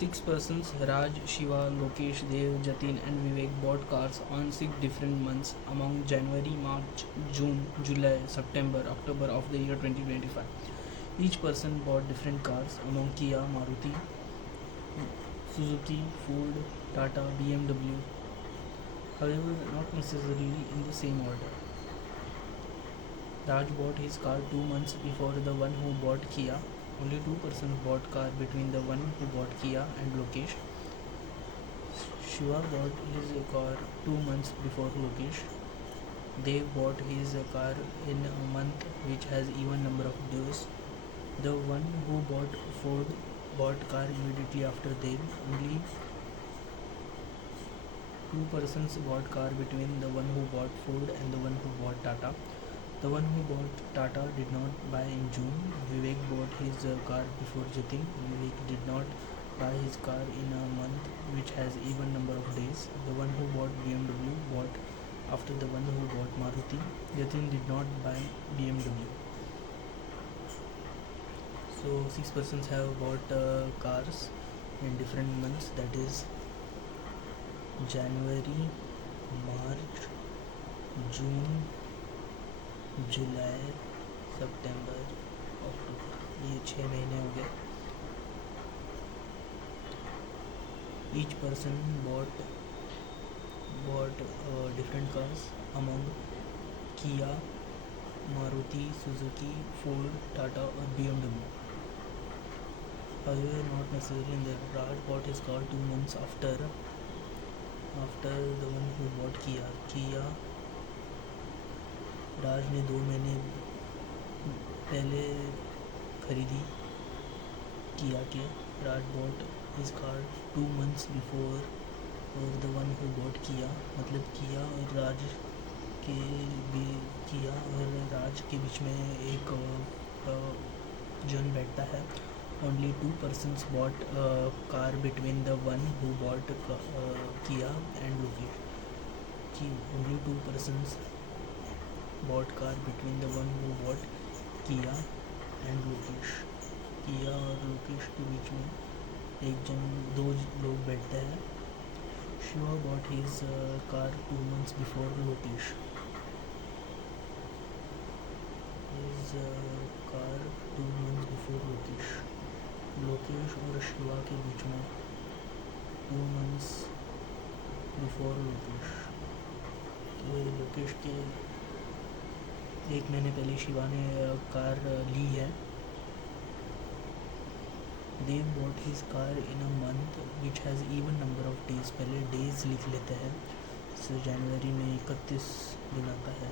6 persons, Raj, Shiva, Lokesh, Dev, Jatin and Vivek bought cars on 6 different months among January, March, June, July, September, October of the year 2025. Each person bought different cars among Kia, Maruti, Suzuki, Ford, Tata, BMW, however not necessarily in the same order. Raj bought his car 2 months before the one who bought Kia. Only 2 persons bought car between the one who bought Kia and Lokesh. Shiva bought his car 2 months before Lokesh. Dev bought his car in a month which has even number of days. The one who bought Ford bought car immediately after Dev. Only 2 persons bought car between the one who bought Ford and the one who bought Tata. The one who bought Tata did not buy in June. Vivek bought his car before Jatin. Vivek did not buy his car in a month which has even number of days. The one who bought BMW bought after the one who bought Maruti. Jatin did not buy BMW. So 6 persons have bought cars in different months, that is January, March, June, जुलाई, सितंबर, अक्टूबर, ये 6 महीने हो गए. Each person bought different cars among Kia, Maruti, Suzuki, Ford, Tata or BMW. However, not necessarily in the Raj bought his car 2 months after the one who bought Kia. राज ने 2 महीने पहले खरीदी किया के. Raj bought his car 2 months before और the one who bought किया, मतलब किया और राज के बीच में एक जन बैठता है. Only 2 persons bought car between the one who bought किया and Lokesh. Only 2 persons bought car between the one who bought Kia and Lokesh. किया और लोकेश के बीच में दो लोग बैठते हैं. Shiva bought his car 2 months before Lokesh. Lokesh और शिवा के बीच में 2 months before Lokesh. तो लोकेश के 1 महीने पहले शिवा ने कार ली है. Dev bought his car in a month which has even number of days. पहले days लिख लेते हैं. So जनवरी में 31 दिन आता है.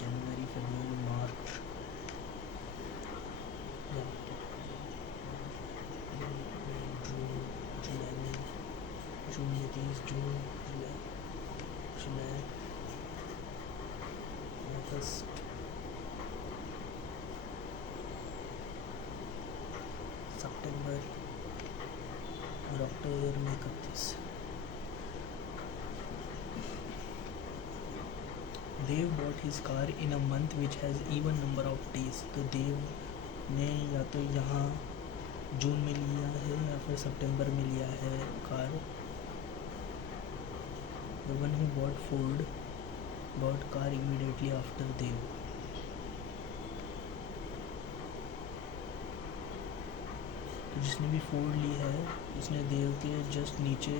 जनवरी, फरवरी, मार्च, जून में 30, जून, जुलाई, अगस्त, सितंबर और अक्टूबर में 31. Dev bought his car in a month which has even number of days. तो देव ने या तो यहाँ जून में लिया है या फिर सितंबर में लिया है car. The one who bought Ford bought car immediately after Dev. तो जिसने भी फोर्ड ली है उसने देव के जस्ट नीचे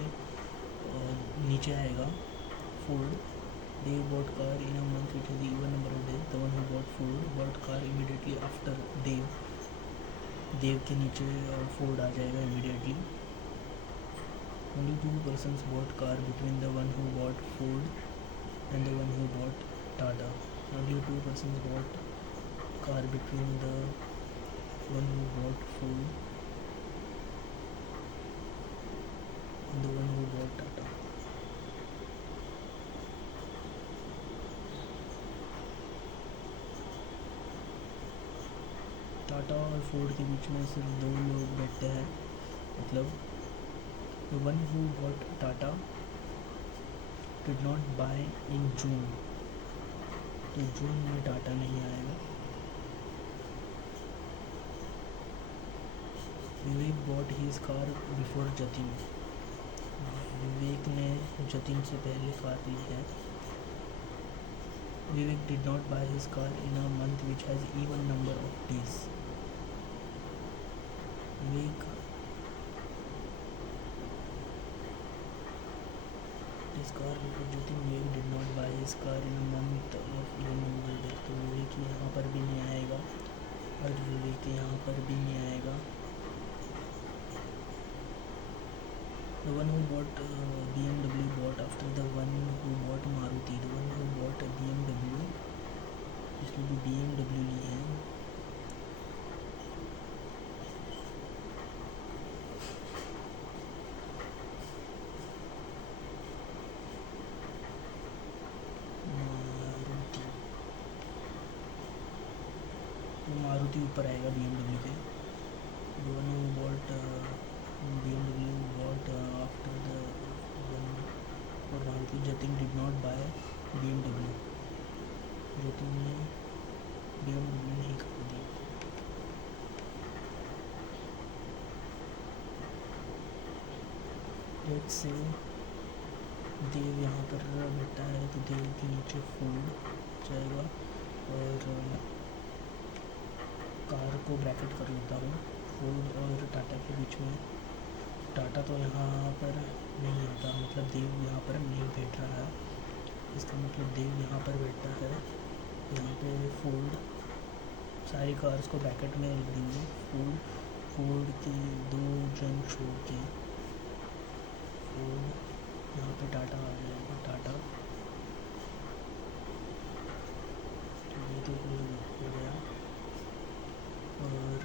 आएगा Ford. Dev bought car in a month which has even number of days. The one who bought Ford bought car immediately after Dev. Dev के नीचे फोर्ड आ जाएगा immediately. Only 2 persons bought car between the one who bought Ford and the one who bought Tata. Only 2 persons bought car between the one who bought Ford and the one who bought Tata. Tata और Ford के बीच में सिर्फ 2 लोग बैठते हैं. मतलब the one who bought Tata did not buy in June. तो जून में टाटा नहीं आएगा. Vivek bought his car before Jatin. विवेक ने जतिन से पहले कार ली है. Vivek did not buy his car in a month which has even number of days. Vivek his car before Jatin. Vivek did not buy his car in a month of even number of days. तो विवेक यहाँ पर भी नहीं आएगा और विवेक यहाँ पर भी नहीं आएगा. The one who bought BMW bought after the one who bought Maruti. The one who bought BMW, जिसने भी BMW ली है, मारुति ऊपर आएगा BMW के. The one who bought BMW bought after the one for Maruti. Jatin did not buy BMW. Jatin ने BMW नहीं खरीदी. Let's say देव यहाँ पर बैठा है तो देव के नीचे फोर्ड जाएगा और कार को ब्रैकेट कर लेता हूँ. फोर्ड और टाटा के बीच में. टाटा तो यहाँ पर नहीं आता, मतलब देव यहाँ पर नहीं बैठ रहा है. इसका मतलब देव यहाँ पर बैठता है. यहाँ पे फोर्ड, सारी कार्स को ब्रैकेट में लिख देंगे. फोर्ड के 2 जन छोड़ के फोर्ड, यहाँ पे टाटा आ जाएगा. टाटा, तो ये तो हो गया. और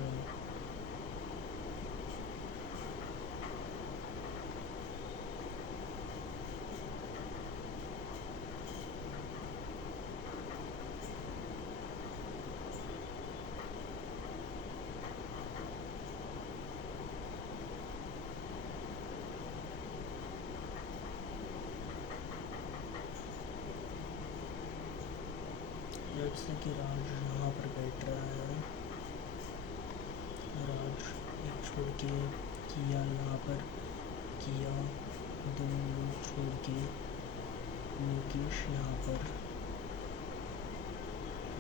जैसे कि राज यहाँ पर बैठ रहा है. राज एक छोड़ के किया यहाँ पर, किया 2 लोग छोड़ के लोकेश यहाँ पर,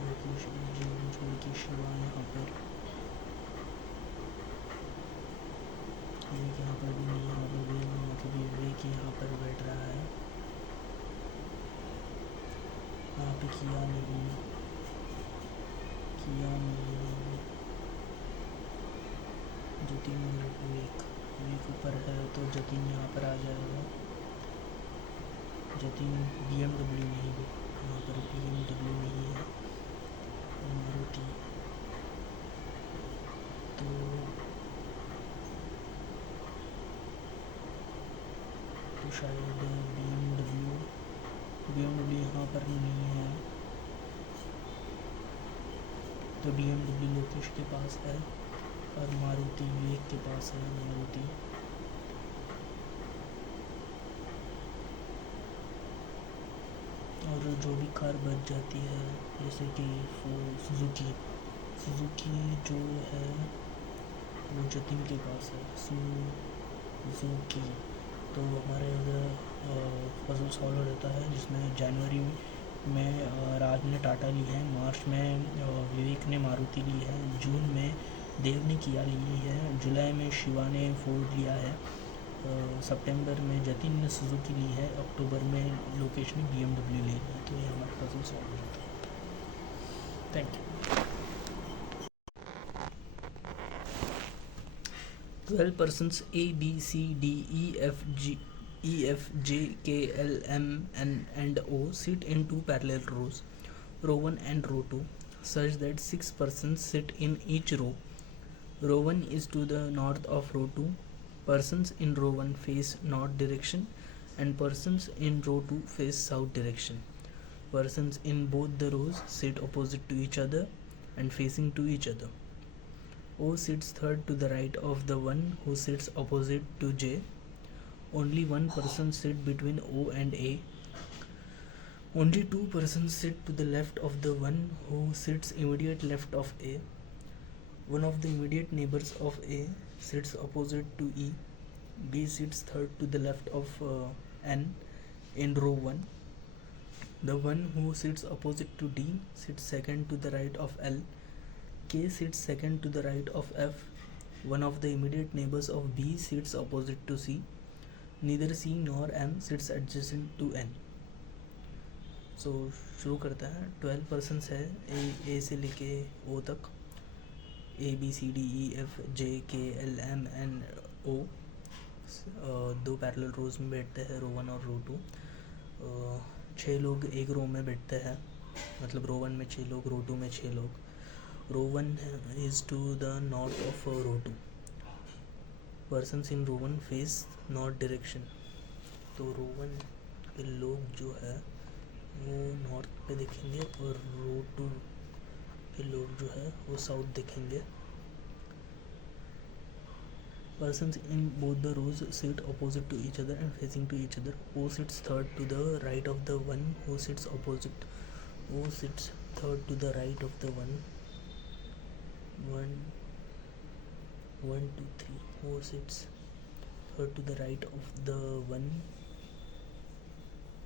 लोकेश जीवन छोड़ के शिवा यहाँ पर. विवेक यहाँ पर भी नहीं, यहाँ पर भी मतलब विवेक यहाँ पर बैठ रहा है. यहाँ पे किया नहीं, जतिन विवेक ऊपर है तो जतिन यहाँ पर आ जाएगा. जतिन BMW नहीं, यहाँ पर BMW नहीं है, मारुति. तो शायद BMW यहाँ पर नहीं है, तो BMW लोकेश के पास है और मारुति विवेक के पास है. मारुति और जो भी कार बच जाती है, जैसे कि सुजुकी जो है वो जतिन के पास है. सुजुकी तो हमारे इधर पजल सॉल्व हो जाता है, जिसमें जनवरी में राज ने टाटा ली है, मार्च में विवेक ने मारुति ली है, जून में देव ने किया ली है, जुलाई में शिवा ने फोर्ड लिया है, सितंबर में जतिन ने सुजुकी ली है, अक्टूबर में लोकेश ने BMW ली है. तो ये हमारा पजल सॉल्व हो जाता है. Thank you. 12 persons A, B, C, D, E, F, J, K, L, M, N and O sit in 2 parallel rows, row 1 and row 2, such that 6 persons sit in each row. Row 1 is to the north of row 2. Persons in row 1 face north direction and persons in row 2 face south direction. Persons in both the rows sit opposite to each other and facing to each other. O sits third to the right of the one who sits opposite to J. Only one person sits between O and A. Only 2 persons sit to the left of the one who sits immediate left of A. One of the immediate neighbors of A sits opposite to E. B sits third to the left of N in row 1. The one who sits opposite to D sits second to the right of L. K sits second to the right of F. One of the immediate neighbors of B sits opposite to C. Neither C nor M sits adjacent to N. So शुरू करता है. 12 persons है ए से लेके ओ तक. ABCDEFJKLMNO 2 parallel रोज में बैठते हैं, रो 1 और रो 2. 6 लोग एक रो में बैठते हैं, मतलब रो 1 में 6 लोग, रो 2 में 6 लोग. Row 1 is to the north of row 2. Persons in row 1 face north direction. तो रो 1 के लोग जो है वो नॉर्थ पे दिखेंगे और रो 2 के लोग जो है वो साउथ दिखेंगे. Persons in both the rows sit opposite to each other and facing to each other. O sits third to the right of the one who sits opposite. O sits third to the right of the one. 1, 1, 2, 3. O sits third to the right of the one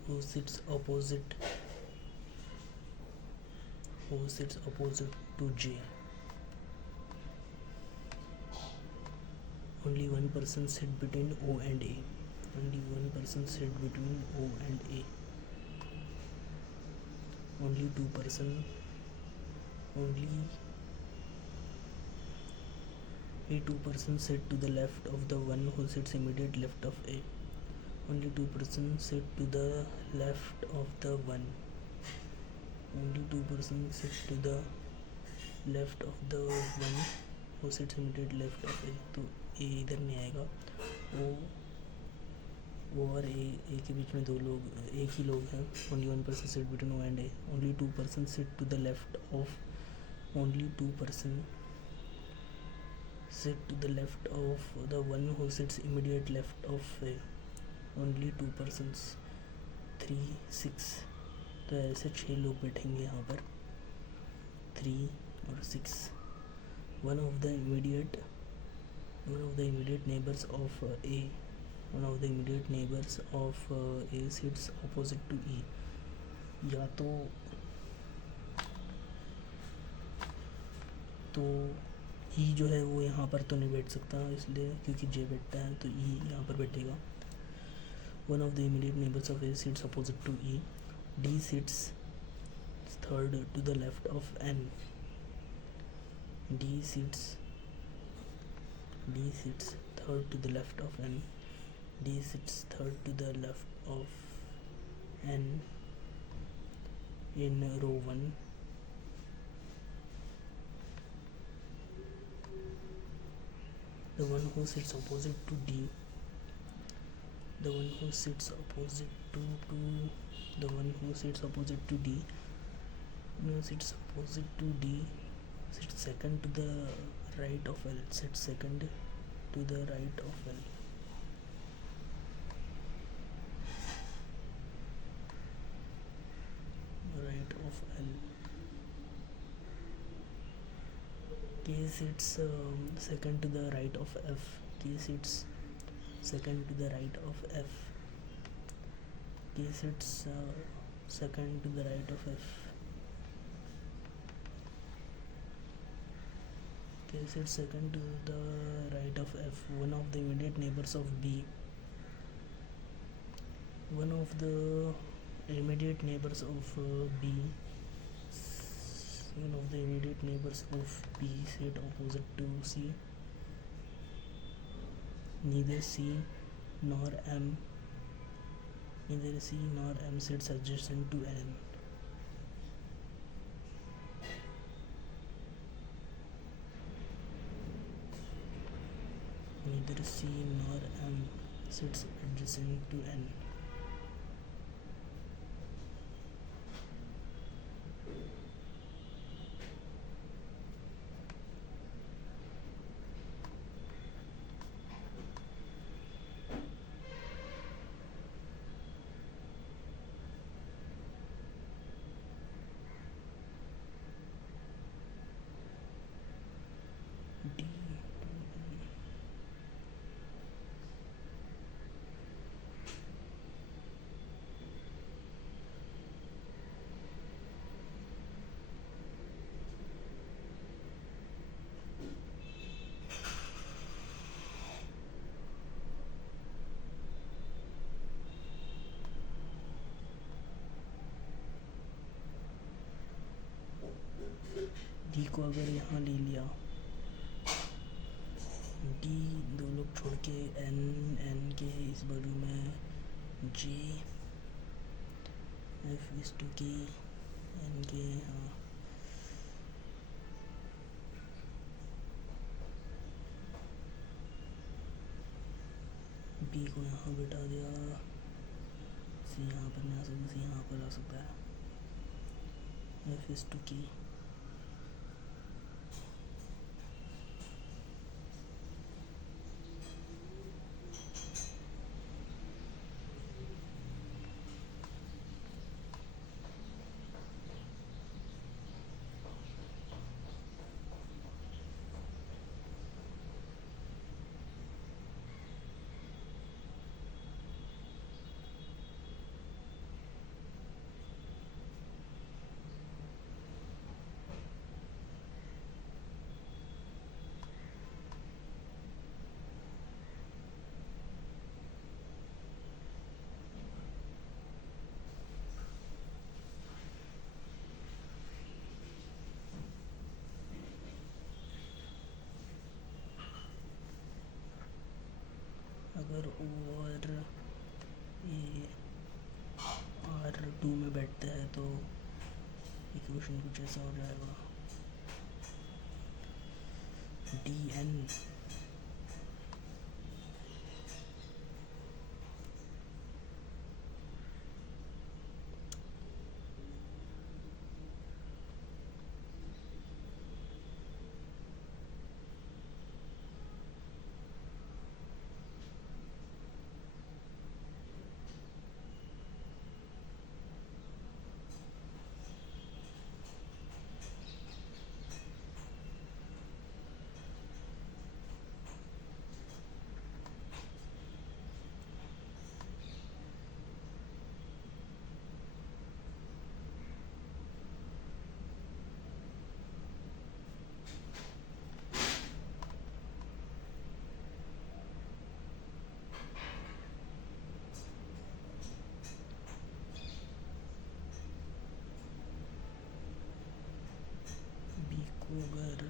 who sits opposite. O sits opposite to J. Only one person sit between O and A. Only one person sit between O and A. Only two person. Only a two person sit to the left of the one who sits immediate left of A. Only two person sit to the left of the one. Only two person sit to the left of the one who sits immediate left of A. तो ए इधर नहीं आएगा. ओ और ए के बीच में दो लोग, एक ही लोग हैं. Only one person sit between O and A. Only two person sit to the left of. Only two person sit to the left of the one who sits immediate left of A. Only two persons. 3, 6. तो ऐसे 6 लोग बैठेंगे यहाँ पर. 3 और 6. One of the immediate neighbors of A. One of the immediate neighbors of A sits opposite to E. या तो E जो है वो यहाँ पर तो नहीं बैठ सकता, इसलिए क्योंकि J बैठता है तो E यहाँ पर बैठेगा. One of the immediate neighbors of A sits opposite to E. D sits third to the left of N. D sits third to the left of N. D sits third to the left of N in row 1. The one who sits opposite to D. The one who sits opposite to the one who sits opposite to D. No, sits opposite to D. Sits second to the right of L. Sits second to the right of L. Right of L. K sits second to the right of F. K sits second to the right of F. K sits second to the right of F. K sits second to the right of F. One of the immediate neighbors of B. One of the immediate neighbors of B. One of the immediate neighbors of B sit opposite to C. Neither C nor M. Neither C nor M sits adjacent to N. Neither C nor M sits adjacent to N. D को अगर यहाँ ले लिया, D दो लोग छोड़ के N, N के इस बाजू में जे, एफ इस टू के, एन के यहाँ, बी को यहाँ बिठा दिया, सी यहाँ पर नहीं आ सकता, सी यहाँ पर आ सकता है, एफ इस टू के, अगर ओ और ए R2 में बैठते हैं तो इक्वेशन कुछ ऐसा हो जाएगा, डी एन बी को अगर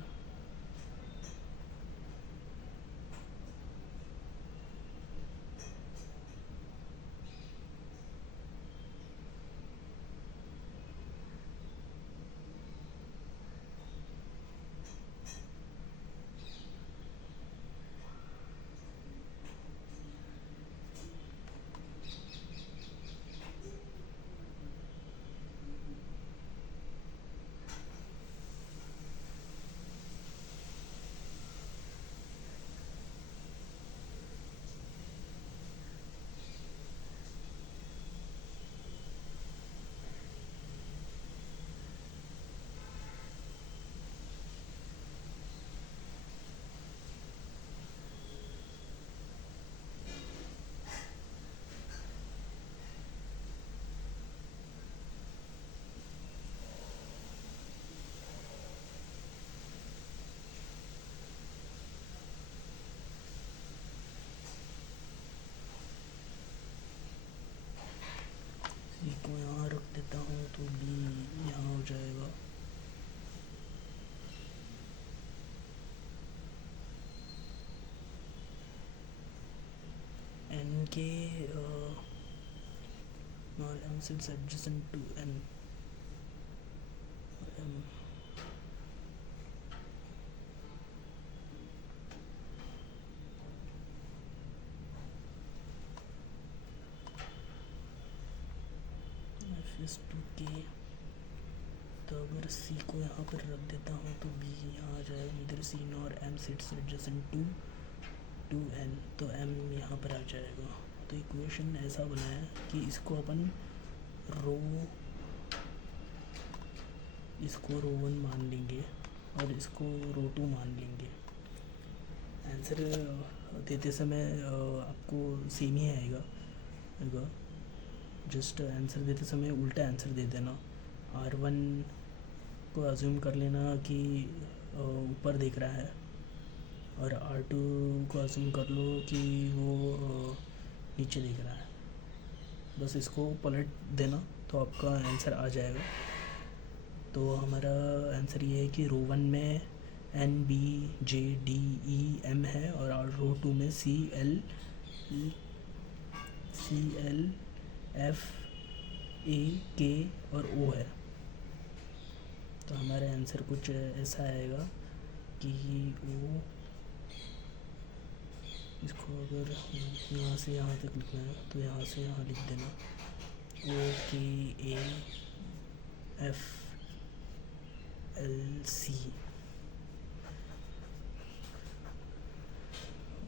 सी को यहाँ रख देता हूँ तो बी यहाँ हो जाएगा, एन के और M sits adjacent to N, M F is to K, तो अगर सी को यहाँ पर रख देता हूँ तो बी यहाँ आ जाएगा, इधर सी और M sits adjacent to N, तो एम यहाँ पर आ जाएगा। तो इक्वेशन ऐसा बना है कि इसको अपन रो 1 मान लेंगे और इसको रो 2 मान लेंगे। आंसर देते समय आपको सेम ही आएगा, जस्ट आंसर देते समय उल्टा आंसर दे देना। R1 को अज्यूम कर लेना कि ऊपर देख रहा है और R2 को अज्यूम कर लो कि वो नीचे देख रहा है, बस इसको पलट देना तो आपका आंसर आ जाएगा। तो हमारा आंसर ये है कि रो 1 में NBJDEM है और रो 2 में CLFAK और O है। तो हमारा आंसर कुछ ऐसा आएगा कि वो, इसको अगर यहाँ से यहाँ तक लिखना है तो यहाँ से यहाँ लिख देना OKAFLC,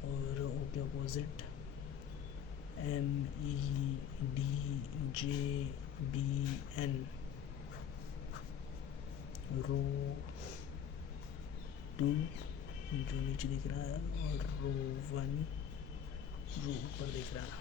और O के अपोजिट MEDJBN, रो 2 जो नीचे दिख रहा है और रो 1 जो ऊपर दिख रहा है।